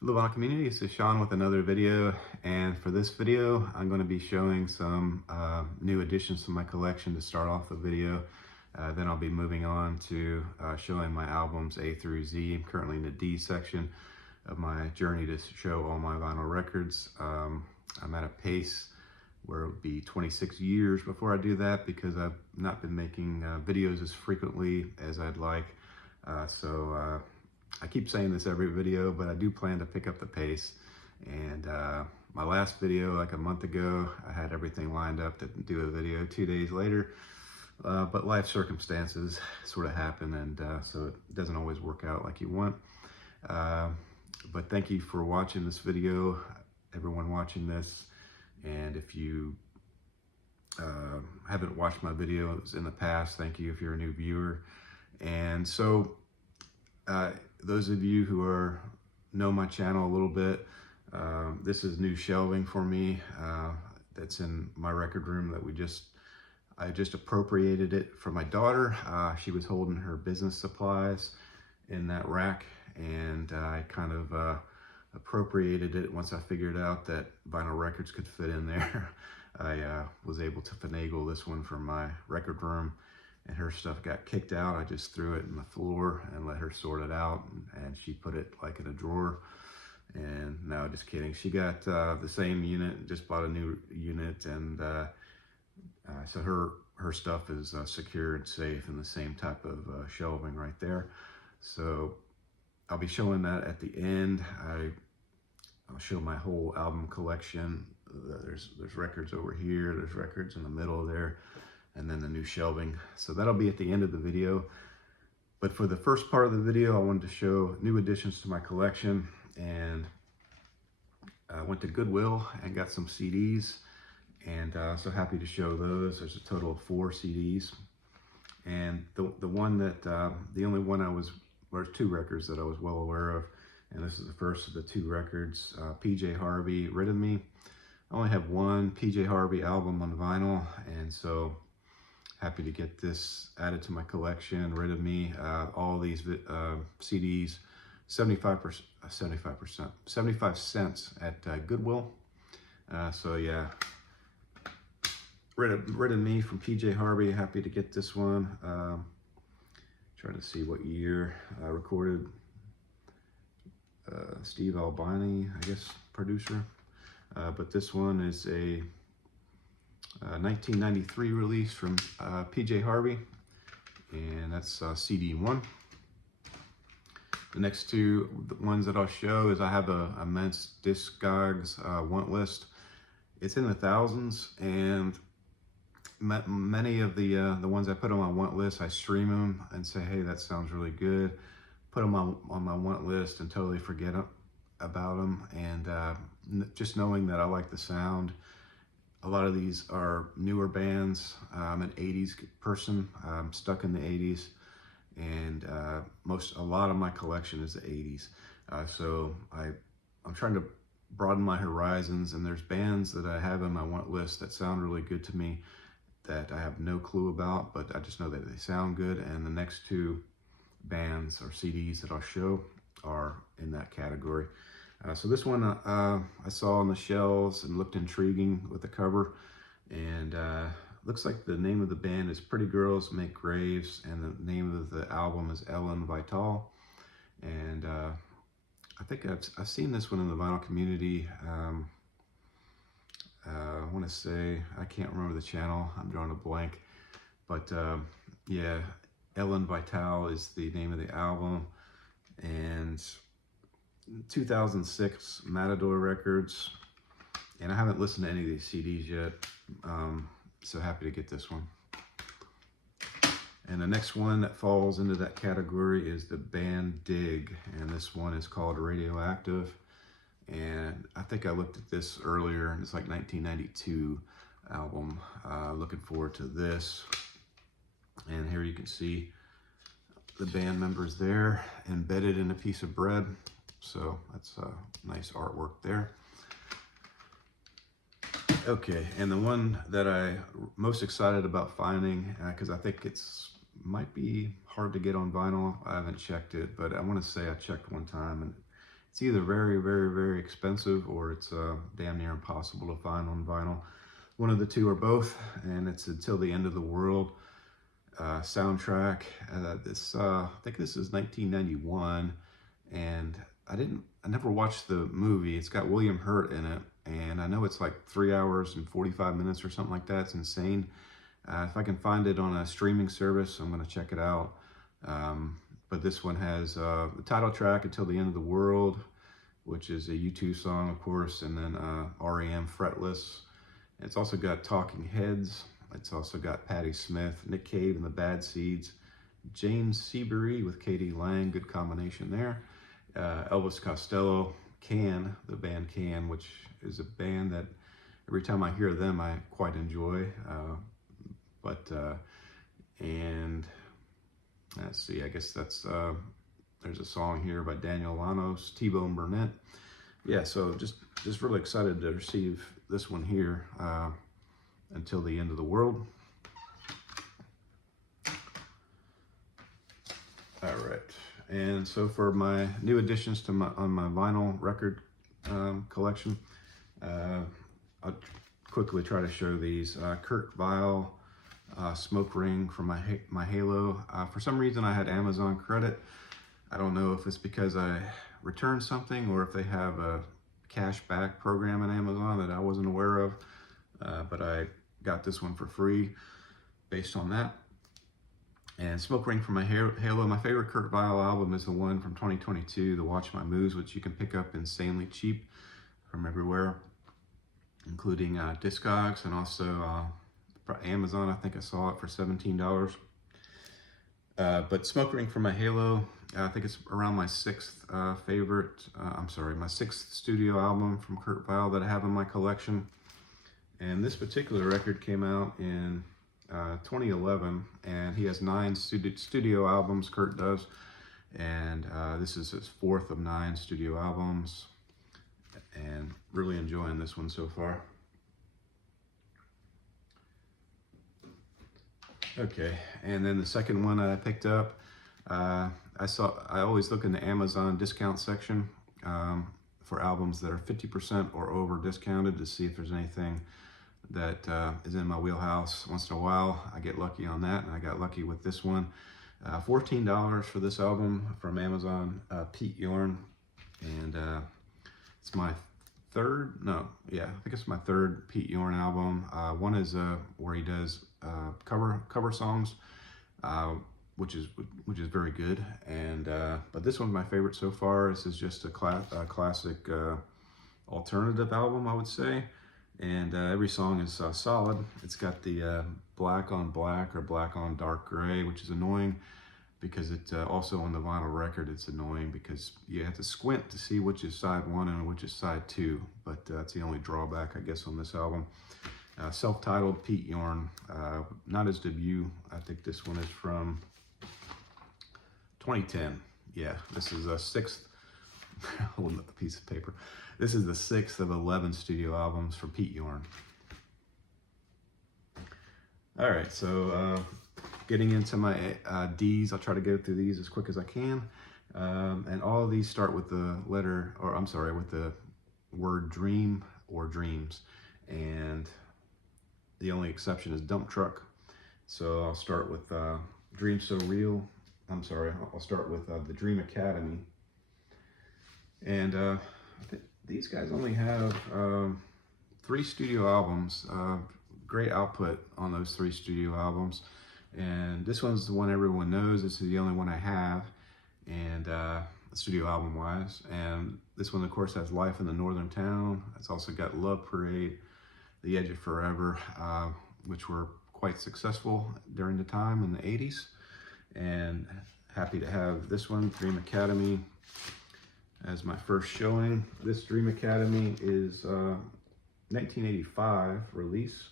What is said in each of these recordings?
Hello, vinyl community. This is Sean with another video, and for this video I'm going to be showing some new additions to my collection to start off the video. Then I'll be moving on to showing my albums A through Z. I'm currently in the D section of my journey to show all my vinyl records. I'm at a pace where it would be 26 years before I do that because I've not been making videos as frequently as I'd like. I keep saying this every video, but I do plan to pick up the pace. And my last video, like a month ago, I had everything lined up to do a video 2 days later. But life circumstances sort of happen, and so it doesn't always work out like you want. But thank you for watching this video, everyone watching this. And if you haven't watched my videos in the past, thank you if you're a new viewer. And so those of you who know my channel a little bit, this is new shelving for me that's in my record room that I just appropriated it for my daughter. She was holding her business supplies in that rack, and I kind of appropriated it once I figured out that vinyl records could fit in there. I was able to finagle this one for my record room, and her stuff got kicked out. I just threw it in the floor and let her sort it out, and she put it like in a drawer. And no, just kidding. She got the same unit, just bought a new unit, and so her stuff is secure and safe in the same type of shelving right there. So I'll be showing that at the end. I'll show my whole album collection. There's records over here, there's records in the middle there, and then the new shelving. So that'll be at the end of the video. But for the first part of the video, I wanted to show new additions to my collection. And I went to Goodwill and got some CDs, and so happy to show those. There's a total of 4 CDs. And the only one there's 2 records that I was well aware of. And this is the first of the 2 records, PJ Harvey, Rid of Me. I only have one PJ Harvey album on vinyl, and so happy to get this added to my collection. Rid of Me, all these CDs, 75 cents at Goodwill. So yeah, Rid of Me from PJ Harvey. Happy to get this one. Trying to see what year I recorded. Steve Albini, I guess, producer. But this one is a 1993 release from PJ Harvey, and that's CD 1. The next 2 ones that I'll show is I have a immense Discogs want list. It's in the thousands, and many of the ones I put on my want list, I stream them and say, hey, that sounds really good. Put them on my want list and totally forget about them. And just knowing that I like the sound. A lot of these are newer bands. I'm an 80s person. I'm stuck in the 80s, and a lot of my collection is the 80s. So I'm trying to broaden my horizons, and there's bands that I have on my want list that sound really good to me that I have no clue about, but I just know that they sound good. And the next 2 bands or CDs that I'll show are in that category. So this one I saw on the shelves and looked intriguing with the cover, and looks like the name of the band is Pretty Girls Make Graves, and the name of the album is Ellen Vital. And I think I've seen this one in the vinyl community. I want to say, I can't remember the channel, I'm drawing a blank, but yeah, Ellen Vital is the name of the album. And 2006 Matador Records, and I haven't listened to any of these CDs yet, so happy to get this one. And the next one that falls into that category is the band Dig, and this one is called Radioactive. And I think I looked at this earlier, and it's like 1992 album. Looking forward to this. And here you can see the band members there embedded in a piece of bread. So that's a nice artwork there. Okay, and the one that I'm most excited about finding, because I think might be hard to get on vinyl. I haven't checked it, but I want to say I checked one time, and It's either very, very, very expensive or it's damn near impossible to find on vinyl. One of the two or both, and it's Until the End of the World soundtrack. I think this is 1991, and I never watched the movie. It's got William Hurt in it, and I know it's like 3 hours and 45 minutes or something like that. It's insane. If I can find it on a streaming service, I'm going to check it out. But this one has the title track, Until the End of the World, which is a U2 song, of course, and then REM Fretless. It's also got Talking Heads. It's also got Patti Smith, Nick Cave and the Bad Seeds, James Seabury with Katie Lang, good combination there. Elvis Costello, Can, the band Can, which is a band that every time I hear them I quite enjoy. And let's see, I guess that's, there's a song here by Daniel Lanos, T-Bone Burnett. Yeah, so just really excited to receive this one here, Until the End of the World. All right, and so for my new additions to my vinyl record collection, I'll quickly try to show these. Kurt Vile, Smoke Ring from my Halo. For some reason I had Amazon credit. I don't know if it's because I returned something or if they have a cash back program in Amazon that I wasn't aware of, but I got this one for free based on that. And Smoke Ring from my Halo. My favorite Kurt Vile album is the one from 2022, the Watch My Moves, which you can pick up insanely cheap from everywhere, including Discogs and also Amazon. I think I saw it for $17. But Smoke Ring from my Halo, I think it's around my sixth my sixth studio album from Kurt Vile that I have in my collection. And this particular record came out in 2011, and he has 9 studio albums, Kurt does. And this is his 4th of 9 studio albums, and really enjoying this one so far. Okay, and then the second one I picked up, I always look in the Amazon discount section for albums that are 50% or over discounted to see if there's anything that is in my wheelhouse. Once in a while I get lucky on that, and I got lucky with this one. $14 for this album from Amazon, Pete Yorn, and it's my I think it's my third Pete Yorn album. One is where he does cover songs, which is very good, and but this one's my favorite so far. This is just a classic alternative album, I would say, and every song is solid. It's got the black on black or black on dark gray, which is annoying because it also on the vinyl record it's annoying because you have to squint to see which is side 1 and which is side 2, but that's the only drawback, I guess, on this album. Self-titled, Pete Yorn, not his debut. I think this one is from 2010. Yeah, this is a 6th, holding up a piece of paper. This is the 6th of 11 studio albums for Pete Yorn. All right, so getting into my D's, I'll try to go through these as quick as I can. And all of these start with the with the word dream or dreams. And the only exception is dump truck. So I'll start with Dream So Real. I'll start with the Dream Academy. And these guys only have 3 studio albums. Great output on those 3 studio albums. And this one's the one everyone knows. This is the only one I have, and studio album wise. And this one, of course, has Life in the Northern Town. It's also got Love Parade, The Edge of Forever, which were quite successful during the time in the 80s. And happy to have this one, Dream Academy, as my first showing. This Dream Academy is 1985 release.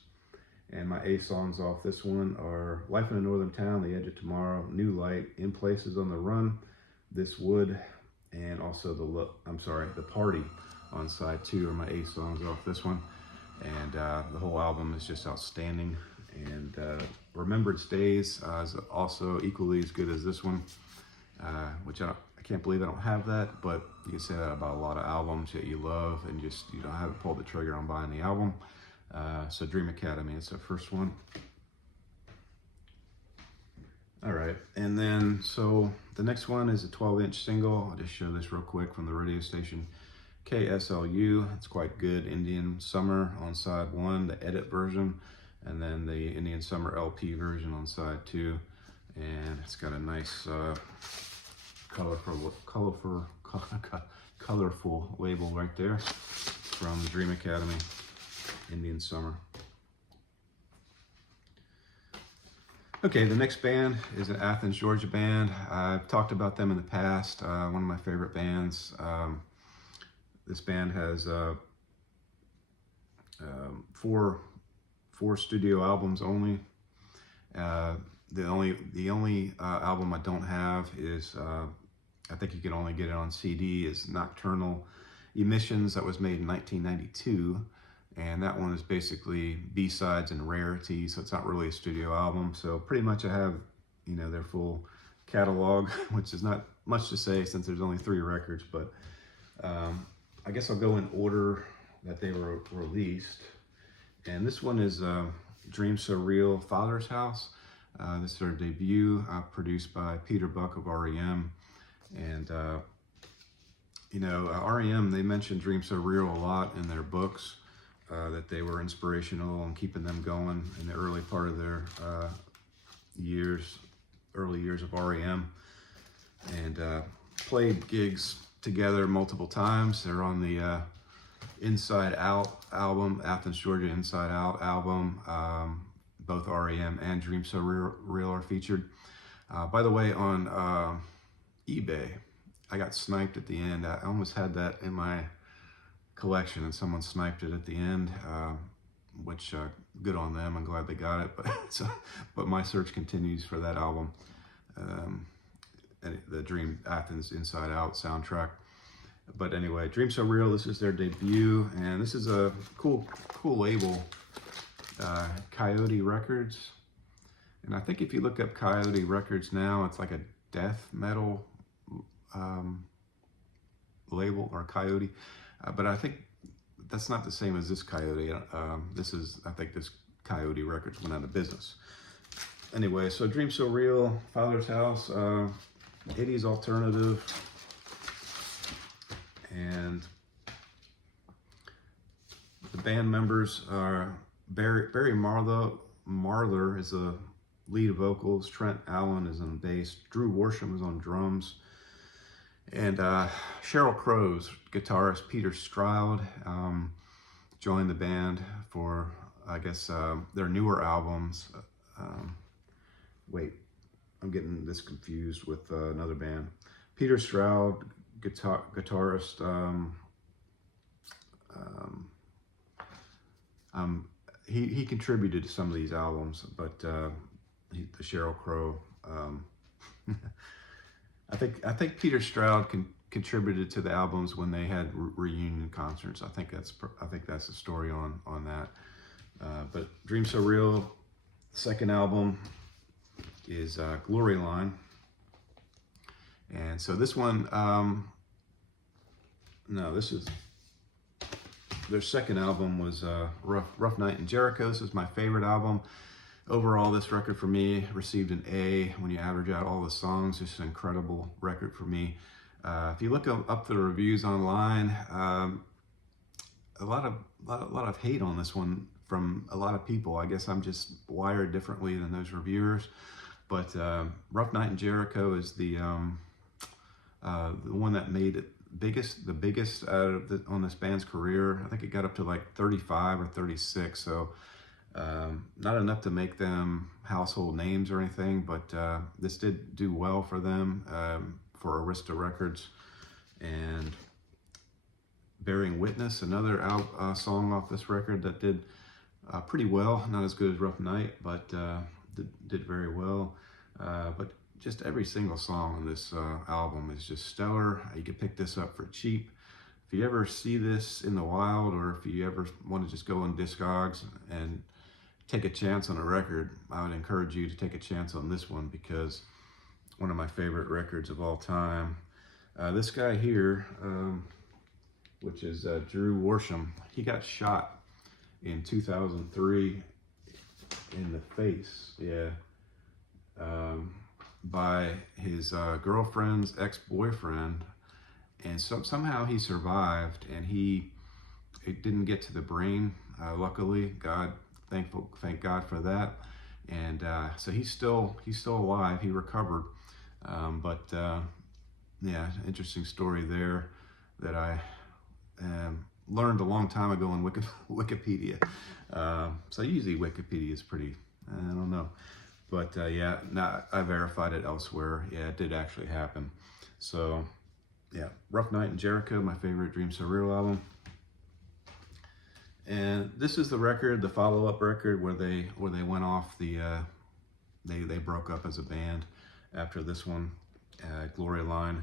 And my A songs off this one are Life in a Northern Town, The Edge of Tomorrow, New Light, In Places on the Run, This Wood, and also The Party on side 2 are my A songs off this one. And the whole album is just outstanding. And Remembered Stays is also equally as good as this one, which I can't believe I don't have that, but you can say that about a lot of albums that you love and just you don't have to pull the trigger on buying the album. So Dream Academy is the first one. All right, and then so the next one is a 12-inch single. I'll just show this real quick from the radio station KSLU. It's quite good. Indian Summer on side 1, the edit version, and then the Indian Summer LP version on side 2. And it's got a nice colorful label right there from Dream Academy, Indian Summer. Okay, the next band is an Athens, Georgia band. I've talked about them in the past. One of my favorite bands. This band has four studio albums only. The only album I don't have is I think you can only get it on CD, is Nocturnal Emissions, that was made in 1992. And that one is basically B-sides and rarities, so it's not really a studio album. So pretty much I have, you know, their full catalog, which is not much to say since there's only 3 records, but I guess I'll go in order that they were released. And this one is Dream So Real, Father's House. This is their debut, produced by Peter Buck of REM. And, you know, REM, they mentioned Dream So Real a lot in their books. That they were inspirational and keeping them going in the early part of their early years of REM, and played gigs together multiple times. They're on the Inside Out album, Athens, Georgia Inside Out album. Both REM and Dream So Real are featured. By the way, on eBay, I got sniped at the end. I almost had that in my collection and someone sniped it at the end, which good on them. I'm glad they got it, but my search continues for that album, the Dream Athens Inside Out soundtrack. But anyway, Dream So Real, this is their debut, and this is a cool label, Coyote Records. And I think if you look up Coyote Records now, it's like a death metal label, or Coyote. But I think that's not the same as this Coyote. I think this Coyote Records went out of business. Anyway, so Dream So Real, Father's House, 80s alternative. And the band members are Barry Marler is the lead vocals, Trent Allen is on bass, Drew Worsham is on drums, and Sheryl Crow's guitarist Peter Stroud joined the band for, I guess, their newer albums. Wait, I'm getting this confused with another band. Peter Stroud, guitarist, he contributed to some of these albums, but the Sheryl Crow, I think Peter Stroud contributed to the albums when they had reunion concerts. I think that's the story on that. But Dream So Real, second album is Glory Line, and so this one, this is their second album was Rough Night in Jericho. This is my favorite album. Overall, this record for me received an A when you average out all the songs. Just an incredible record for me. If you look up the reviews online, a lot of hate on this one from a lot of people. I guess I'm just wired differently than those reviewers. But Rough Night in Jericho is the one that made it the biggest on this band's career. I think it got up to like 35 or 36. So. Not enough to make them household names or anything, but this did do well for them, for Arista Records. And Bearing Witness, another song off this record that did pretty well. Not as good as Rough Night, but did very well. But just every single song on this album is just stellar. You can pick this up for cheap. If you ever see this in the wild, or if you ever want to just go on Discogs and take a chance on a record, I would encourage you to take a chance on this one, because one of my favorite records of all time. This guy here, which is Drew Worsham, he got shot in 2003 in the face, yeah, by his girlfriend's ex-boyfriend, and somehow he survived, and it didn't get to the brain. Luckily, thank God for that. And so he's still alive. He recovered, but yeah, interesting story there that I learned a long time ago on Wikipedia. So usually Wikipedia is pretty, I don't know, but yeah, I verified it elsewhere. Yeah, it did actually happen. So yeah, Rough Night in Jericho, my favorite Dream So Real album. And this is the record, the follow-up record where they went off the they broke up as a band after this one, Glory Line.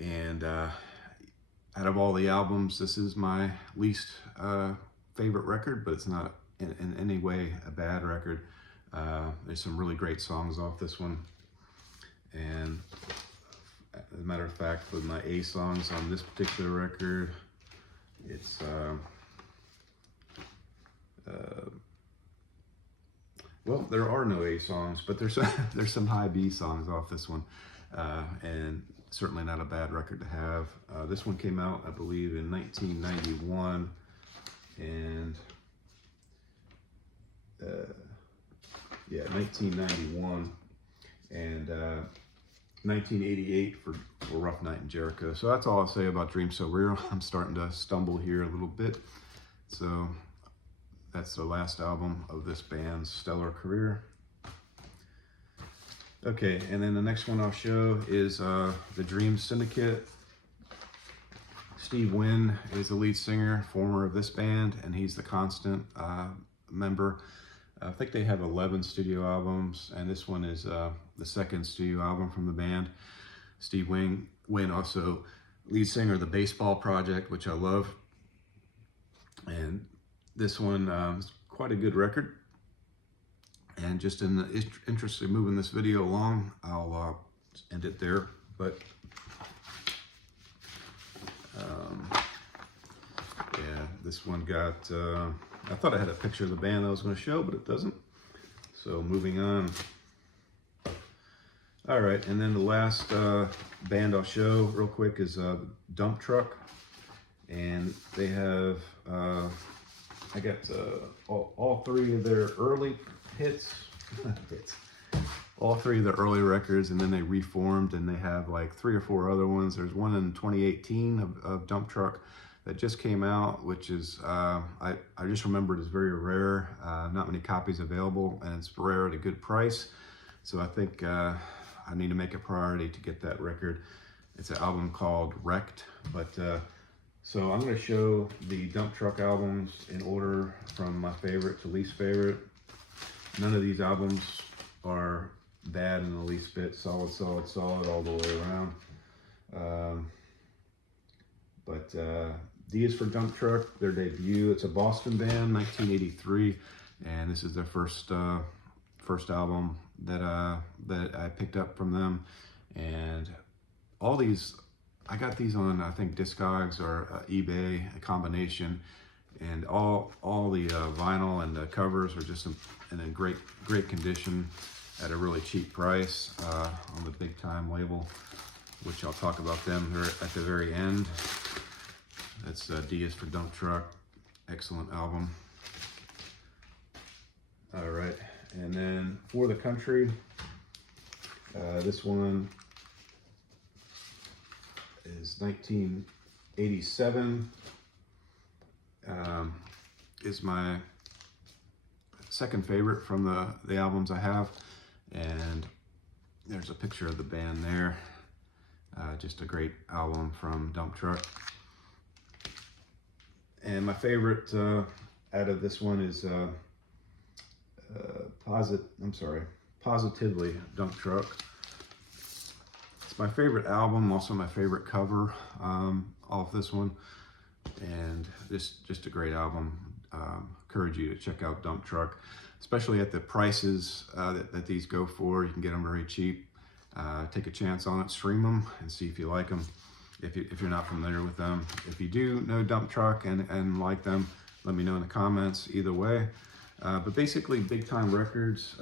And out of all the albums, this is my least favorite record, but it's not in any way a bad record. There's some really great songs off this one, and as a matter of fact, with my A songs on this particular record, it's well, there are no A songs, but there's some high B songs off this one, and certainly not a bad record to have. This one came out, I believe, in 1991, and yeah, 1991, and 1988 for Rough Night in Jericho. So that's all I'll say about Dream So Real. I'm starting to stumble here a little bit. So that's the last album of this band's stellar career. Okay, and then the next one I'll show is the Dream Syndicate. Steve Wynn is the lead singer, former of this band, and he's the constant member. I think they have 11 studio albums, and this one is the second studio album from the band. Steve Wynn also lead singer of the Baseball Project, which I love. And this one is quite a good record. And just in the interest of moving this video along, I'll end it there. But yeah, this one got, I thought I had a picture of the band that I was going to show, but it doesn't. So moving on. All right, and then the last band I'll show real quick is Dump Truck. And they have, I got all three of their early hits, all three of their early records, and then they reformed, and they have like 3 or 4 other ones. There's one in 2018 of Dump Truck that just came out, which is, I just remembered is very rare, not many copies available, and it's rare at a good price. So I think I need to make a priority to get that record. It's an album called Wrecked, but so I'm going to show the Dump Truck albums in order from my favorite to least favorite. None of these albums are bad in the least bit. Solid, solid, solid all the way around. But D is for Dump Truck, their debut. It's a Boston band, 1983, and this is their first album that I picked up from them. And all these, I got these on, I think, Discogs or eBay, a combination, and all the vinyl and the covers are just in a great condition at a really cheap price on the Big Time label, which I'll talk about them here at the very end. That's D is for Dump Truck, excellent album. All right, and then For the Country, this one is 1987, is my second favorite from the albums I have, and there's a picture of the band there. Just a great album from Dump Truck. And my favorite out of this one is Positively Dump Truck. It's my favorite album, also my favorite cover off this one, and just a great album. Encourage you to check out Dump Truck, especially at the prices that these go for. You can get them very cheap. Take a chance on it, stream them, and see if you like them. If you're not familiar with them, if you do know Dump Truck and like them, let me know in the comments. Either way, but basically, Big Time Records,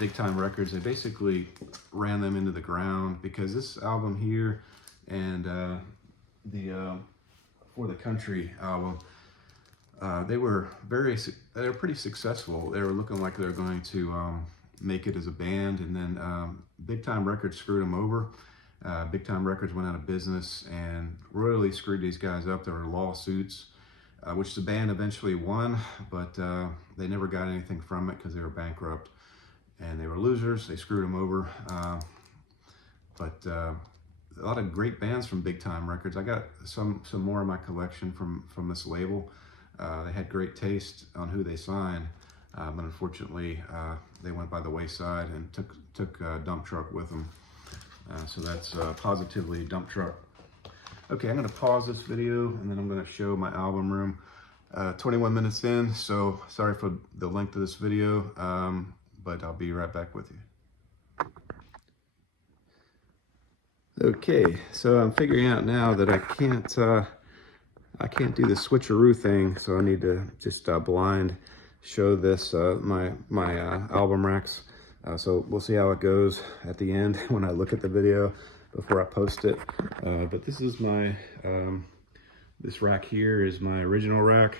they basically ran them into the ground because this album here and the For the Country album, they were pretty successful. They were looking like they were going to make it as a band, and then Big Time Records screwed them over. Big Time Records went out of business and royally screwed these guys up. There were lawsuits, which the band eventually won, but they never got anything from it because they were bankrupt and they were losers. They screwed them over. But a lot of great bands from Big Time Records. I got some more in my collection from this label. They had great taste on who they signed, but unfortunately they went by the wayside and took Dump Truck with them. So that's positively Dump Truck. Okay, I'm going to pause this video and then I'm going to show my album room. 21 minutes in, so sorry for the length of this video, but I'll be right back with you. Okay, so I'm figuring out now that I can't do the switcheroo thing, so I need to just blind show this my album racks. So we'll see how it goes at the end when I look at the video before I post it. But this is my this rack here is my original rack.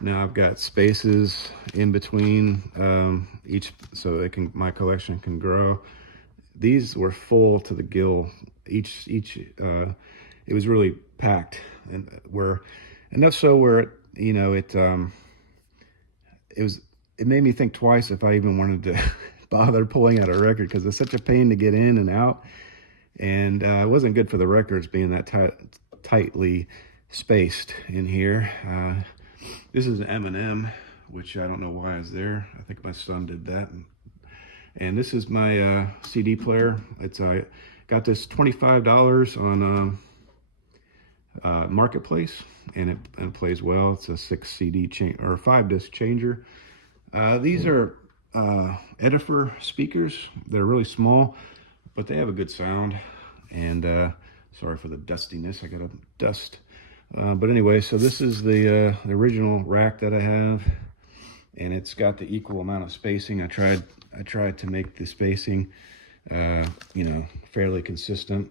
Now I've got spaces in between each, so my collection can grow. These were full to the gill. It was really packed, and where enough so where it made me think twice if I even wanted to bother pulling out a record, because it's such a pain to get in and out, and it wasn't good for the records being that tightly spaced in here. This is an M&M, which I don't know why is there. I think my son did that. And this is my CD player. I got this $25 on Marketplace, and it plays well. It's a 6 CD or 5 disc changer. These are Edifer speakers. They're really small, but they have a good sound. And sorry for the dustiness. I got to dust. But anyway, so this is the original rack that I have, and it's got the equal amount of spacing. I tried to make the spacing, fairly consistent.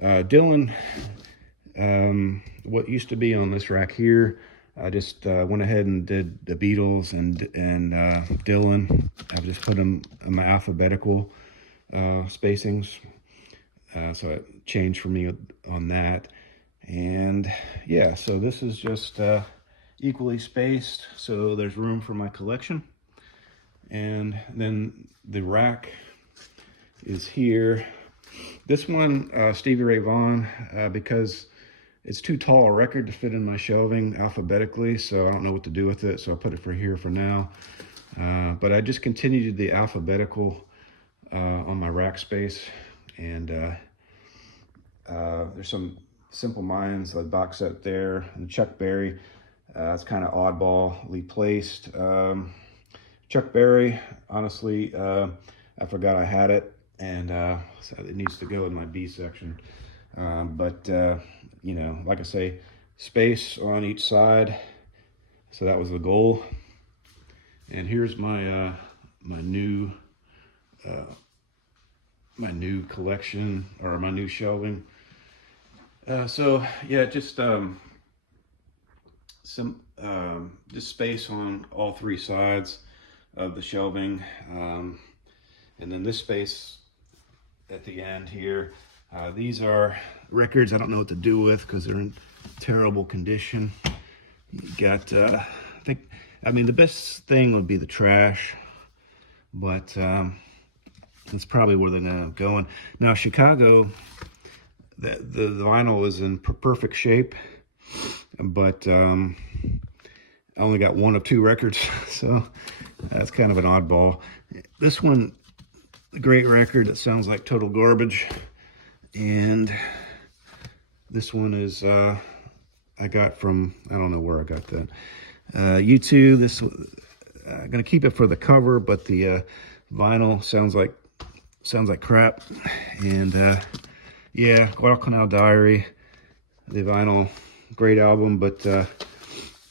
Dylan, what used to be on this rack here, I just went ahead and did the Beatles and Dylan. I've just put them in my alphabetical spacings, so it changed for me on that. And yeah, so this is just equally spaced, so there's room for my collection. And then the rack is here. This one, Stevie Ray Vaughan, because it's too tall a record to fit in my shelving alphabetically, so I don't know what to do with it, so I'll put it for here for now. But I just continued the alphabetical on my rack space, and there's some Simple Minds, the box set there, and Chuck Berry. It's kind of oddballly placed. Chuck Berry, honestly, I forgot I had it, and so it needs to go in my B section. But like I say, space on each side, so that was the goal. And here's my my new collection, or my new shelving. So yeah, just just space on all 3 sides of the shelving, and then this space at the end here. These are records I don't know what to do with because they're in terrible condition. You got, the best thing would be the trash, but that's probably where they're gonna go. Now Chicago, the vinyl is in perfect shape, but I only got 1 of 2 records, so that's kind of an oddball. This one, a great record that sounds like total garbage. And this one is I got from, I don't know where I got that, U2. This I'm gonna keep it for the cover, but the vinyl sounds like sounds like crap. And yeah, Guadalcanal Diary, the vinyl, great album, but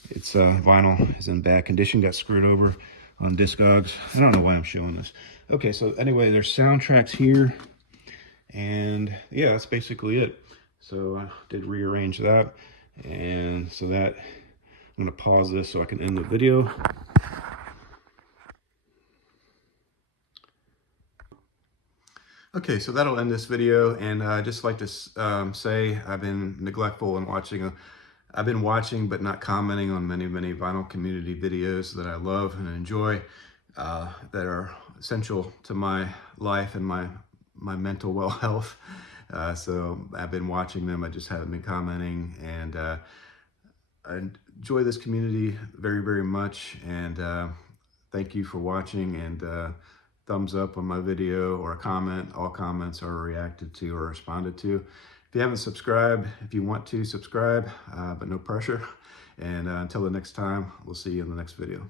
it's vinyl is in bad condition, got screwed over on Discogs. I don't know why I'm showing this. Okay, so anyway, there's soundtracks here, and yeah, that's basically it. So I did rearrange that, and so that I'm gonna pause this so I can end the video. Okay, so that'll end this video, and I'd just like to say I've been neglectful in watching. I've been watching but not commenting on many vinyl community videos that I love and enjoy, that are essential to my life and my mental well health. So I've been watching them. I just haven't been commenting, and I enjoy this community very much. And thank you for watching, and thumbs up on my video or a comment. All comments are reacted to or responded to. If you haven't subscribed, if you want to subscribe, but no pressure. And until the next time, we'll see you in the next video.